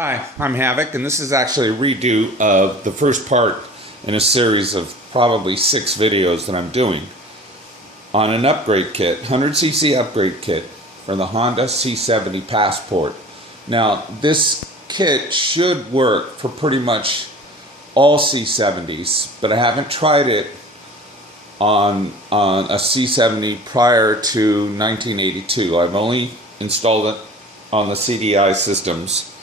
Hi, I'm Havoc, and this is actually a redo of the first part in a series of probably 6 videos that I'm doing on an upgrade kit, 100cc upgrade kit for the Honda C70 Passport. Now, this kit should work for pretty much all C70s, but I haven't tried it on a C70 prior to 1982. I've only installed it on the CDI systems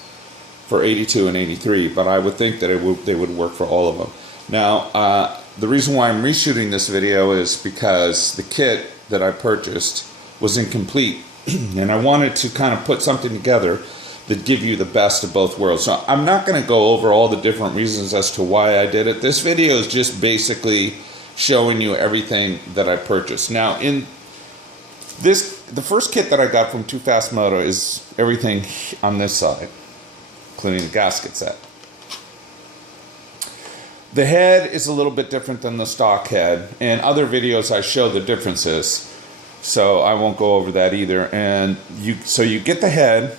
for 82 and 83, but I would think that they would work for all of them. Now, the reason why I'm reshooting this video is because the kit that I purchased was incomplete, and I wanted to kind of put something together that give you the best of both worlds. So I'm not going to go over all the different reasons as to why I did it. This video is just basically showing you everything that I purchased. Now, in this, the first kit that I got from Too Fast Moto is everything on this side, including the gasket set. The head is a little bit different than the stock head. In other videos I show the differences, so I won't go over that either. And so you get the head,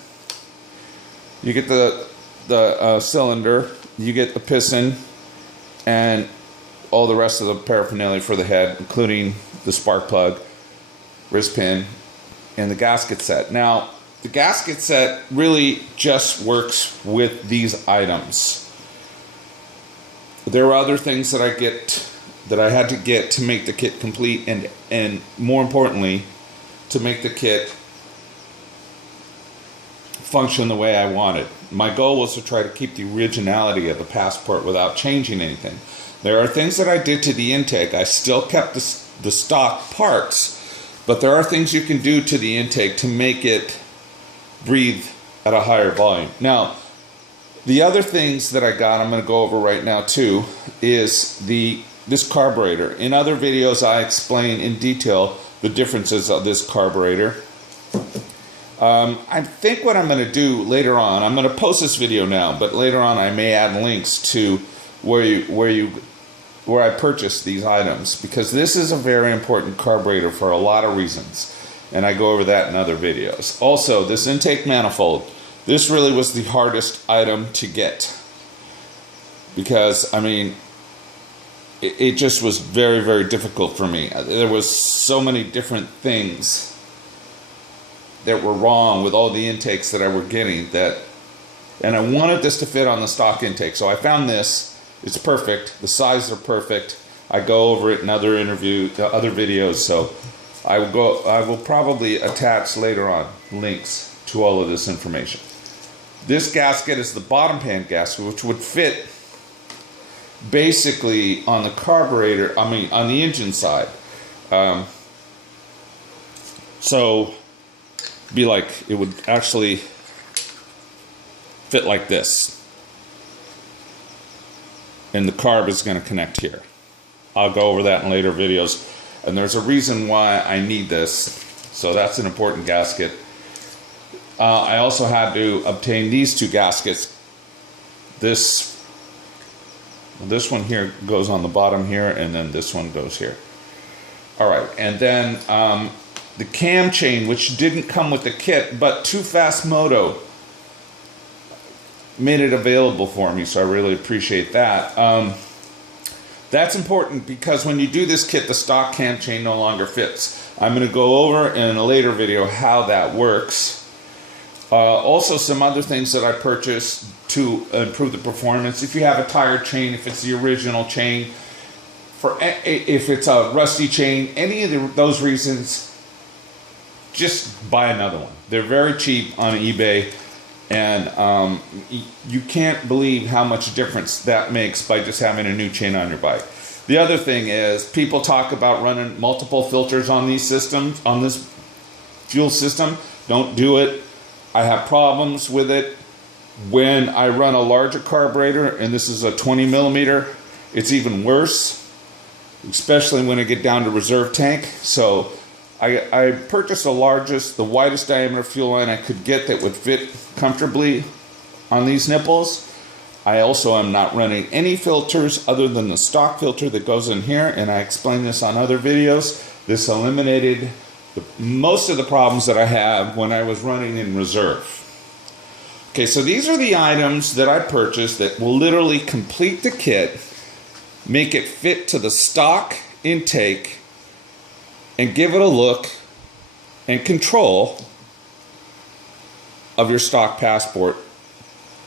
you get the cylinder, you get the piston, and all the rest of the paraphernalia for the head, including the spark plug, wrist pin, and the gasket set. Now, the gasket set really just works with these items. There are other things that I had to get to make the kit complete, and more importantly, to make the kit function the way I wanted. My goal was to try to keep the originality of the Passport without changing anything. There are things that I did to the intake. I still kept the stock parts, but there are things you can do to the intake to make it breathe at a higher volume. Now, the other things that I got, I'm going to go over right now too, is this carburetor. In other videos, I explain in detail the differences of this carburetor. I think what I'm going to do later on, I'm going to post this video now, but later on I may add links to where I purchased these items, because this is a very important carburetor for a lot of reasons, and I go over that in other videos. Also, this intake manifold, this really was the hardest item to get, because I mean it just was very, very difficult for me. There was so many different things that were wrong with all the intakes that I were getting, and I wanted this to fit on the stock intake. So I found this. It's perfect. The sizes are perfect. I go over it in other videos. So I will probably attach later on links to all of this information. This gasket is the bottom pan gasket, which would fit basically on the carburetor. I mean, on the engine side. So be like, it would actually fit like this, and the carb is going to connect here. I'll go over that in later videos, and there's a reason why I need this, so that's an important gasket. I also had to obtain these 2 gaskets. This one here goes on the bottom here, and then this one goes here. All right, and then the cam chain, which didn't come with the kit, but Too Fast Moto made it available for me, so I really appreciate that. That's important because when you do this kit, the stock cam chain no longer fits. I'm going to go over in a later video how that works. Also, some other things that I purchased to improve the performance. If you have a tire chain, if it's the original chain, if it's a rusty chain, any of those reasons, just buy another one. They're very cheap on eBay, and you can't believe how much difference that makes by just having a new chain on your bike. The other thing is, people talk about running multiple filters on these systems, on this fuel system. Don't do it. I have problems with it. When I run a larger carburetor, and this is a 20 millimeter, it's even worse, especially when I get down to reserve tank. So I purchased the widest diameter fuel line I could get that would fit comfortably on these nipples. I also am not running any filters other than the stock filter that goes in here, and I explained this on other videos. This eliminated most of the problems that I have when I was running in reserve. Okay, so these are the items that I purchased that will literally complete the kit, make it fit to the stock intake, and give it a look and control of your stock Passport,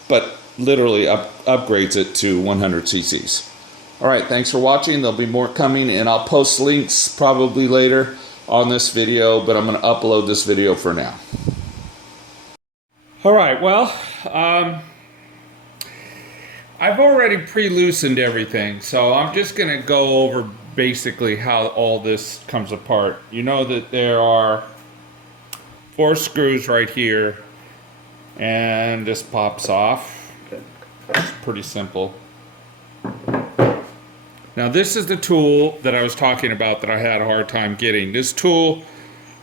but literally upgrades it to 100 cc's. All right, thanks for watching. There'll be more coming, and I'll post links probably later on this video, but I'm going to upload this video for now. All right, well, I've already pre-loosened everything, so I'm just going to go over basically how all this comes apart. You know that there are 4 screws right here, and this pops off. It's pretty simple. Now this is the tool that I was talking about that I had a hard time getting. This tool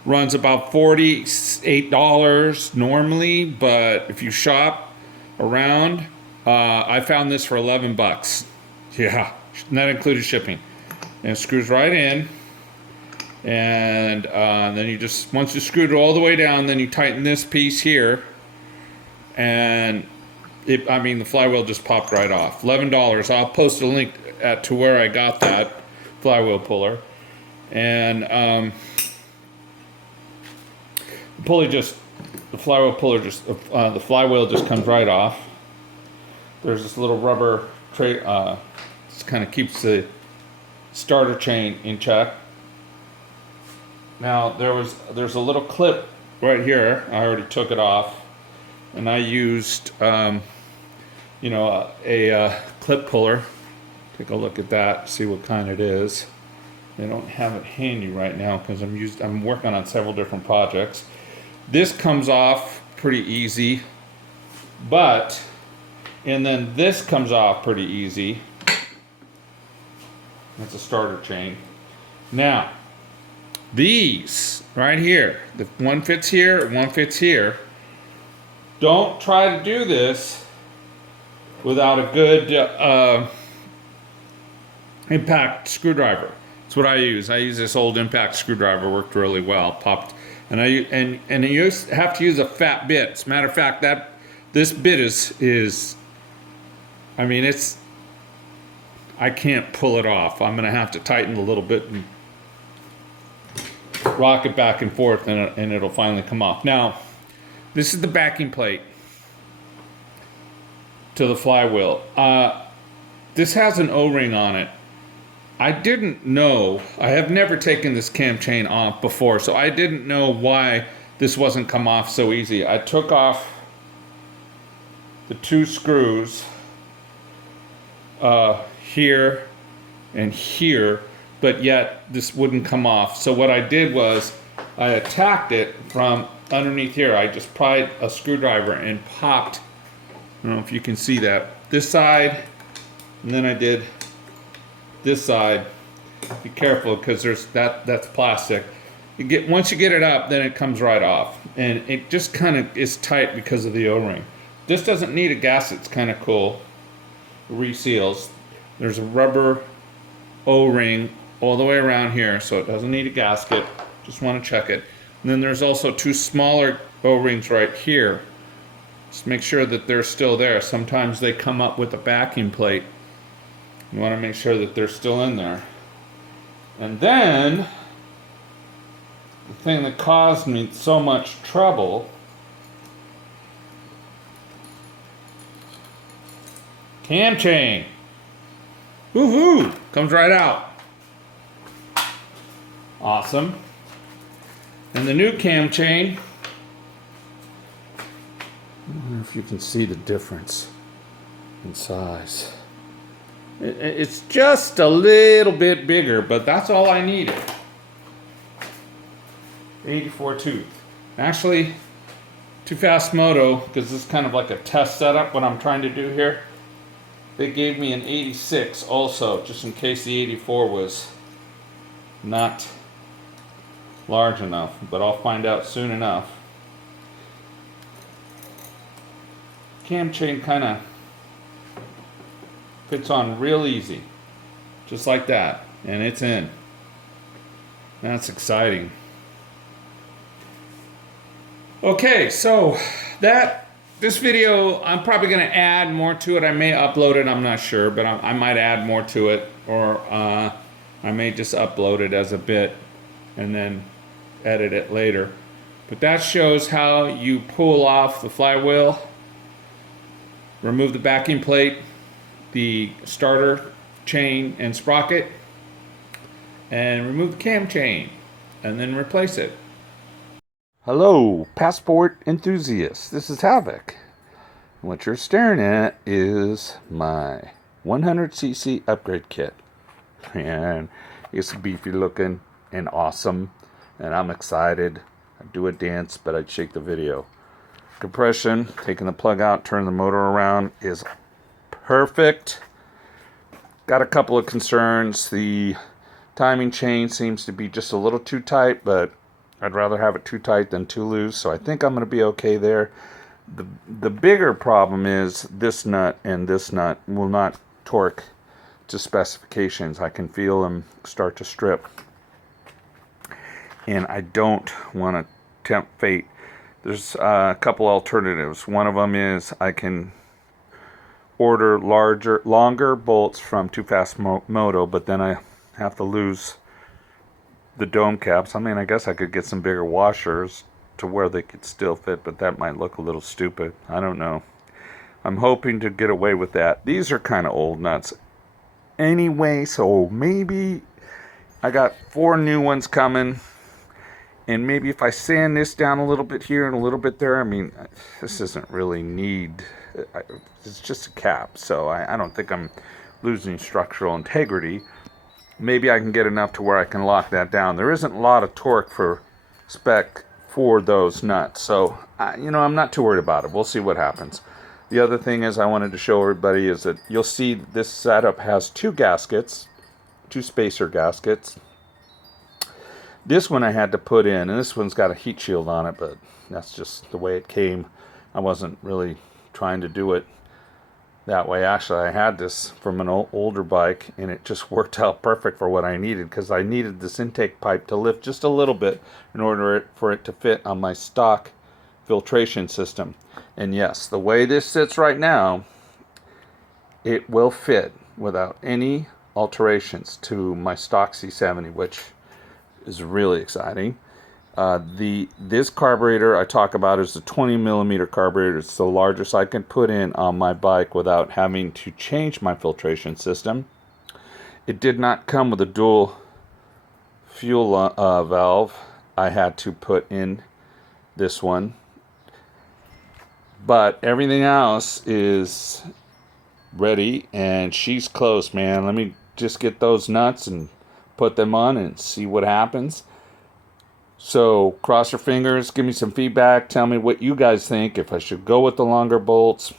runs about $48 normally, but if you shop around, I found this for 11 bucks. Yeah, and that included shipping. And it screws right in, and then you just, once you screwed it all the way down, then you tighten this piece here, and the flywheel just popped right off. $11. I'll post a link to where I got that flywheel puller, and the flywheel just comes right off. There's this little rubber tray, this kind of keeps the starter chain in check. Now there's a little clip right here. I already took it off, and I used a clip puller. Take a look at that, see what kind it is. I don't have it handy right now because I'm working on several different projects. This comes off pretty easy, and then this comes off pretty easy. That's a starter chain. Now, these right here, the one fits here, one fits here. Don't try to do this without a good impact screwdriver. That's what I use. I use this old impact screwdriver. Worked really well. Popped, and you have to use a fat bit. As a matter of fact, this bit is I can't pull it off. I'm gonna have to tighten a little bit and rock it back and forth, and it'll finally come off. Now, this is the backing plate to the flywheel. This has an O-ring on it. I didn't know, I have never taken this cam chain off before, so I didn't know why this wasn't come off so easy. I took off the 2 screws here and here, but yet this wouldn't come off. So what I did was I attacked it from underneath here. I just pried a screwdriver and popped, I don't know if you can see that, this side, and then I did this side. Be careful because that's plastic. Once you get it up, then it comes right off, and it just kind of is tight because of the O-ring. This doesn't need a gasket. It's kind of cool. Reseals. There's a rubber O-ring all the way around here, so it doesn't need a gasket. Just want to check it. And then there's also 2 smaller O-rings right here. Just make sure that they're still there. Sometimes they come up with a backing plate. You want to make sure that they're still in there. And then the thing that caused me so much trouble, cam chain. Woohoo! Comes right out. Awesome. And the new cam chain, I wonder if you can see the difference in size. It's just a little bit bigger, but that's all I needed. 84 tooth. Actually, Too Fast Moto, because this is kind of like a test setup, what I'm trying to do here. They gave me an 86 also, just in case the 84 was not large enough, but I'll find out soon enough. Cam chain kind of fits on real easy, just like that, and it's in. That's exciting. Okay, so that this video, I'm probably going to add more to it. I may upload it, I'm not sure, but I might add more to it, or I may just upload it as a bit and then edit it later. But that shows how you pull off the flywheel, remove the backing plate, the starter chain and sprocket, and remove the cam chain, and then replace it. Hello, passport enthusiasts. This is Havoc. What you're staring at is my 100cc upgrade kit. And it's beefy looking and awesome, and I'm excited. I'd do a dance, but I'd shake the video. Compression, taking the plug out, turning the motor around, is perfect. Got a couple of concerns. The timing chain seems to be just a little too tight, but I'd rather have it too tight than too loose, so I think I'm going to be okay there. The bigger problem is this nut and this nut will not torque to specifications. I can feel them start to strip, and I don't want to tempt fate. There's a couple alternatives. One of them is I can order longer bolts from Too Fast Moto, but then I have to lose the dome caps. I mean, I guess I could get some bigger washers to where they could still fit, but that might look a little stupid. I don't know. I'm hoping to get away with that. These are kind of old nuts anyway, so maybe I got 4 new ones coming, and maybe if I sand this down a little bit here and a little bit there, I mean, this doesn't really need, it's just a cap, so I don't think I'm losing structural integrity. Maybe I can get enough to where I can lock that down. There isn't a lot of torque for spec for those nuts, so I'm not too worried about it. We'll see what happens. The other thing is I wanted to show everybody is that you'll see this setup has 2 gaskets, 2 spacer gaskets. This one I had to put in, and this one's got a heat shield on it, but that's just the way it came. I wasn't really trying to do it that way. Actually, I had this from an older bike, and it just worked out perfect for what I needed, because I needed this intake pipe to lift just a little bit in order for it to fit on my stock filtration system. And yes, the way this sits right now, it will fit without any alterations to my stock C70, which is really exciting. This carburetor I talk about is the 20 millimeter carburetor. It's the largest I can put in on my bike without having to change my filtration system. It did not come with a dual fuel valve. I had to put in this one, but everything else is ready, and she's close, man. Let me just get those nuts and put them on and see what happens. So cross your fingers, give me some feedback, tell me what you guys think, if I should go with the longer bolts.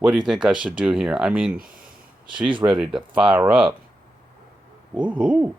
What do you think I should do here? I mean, she's ready to fire up. Woohoo!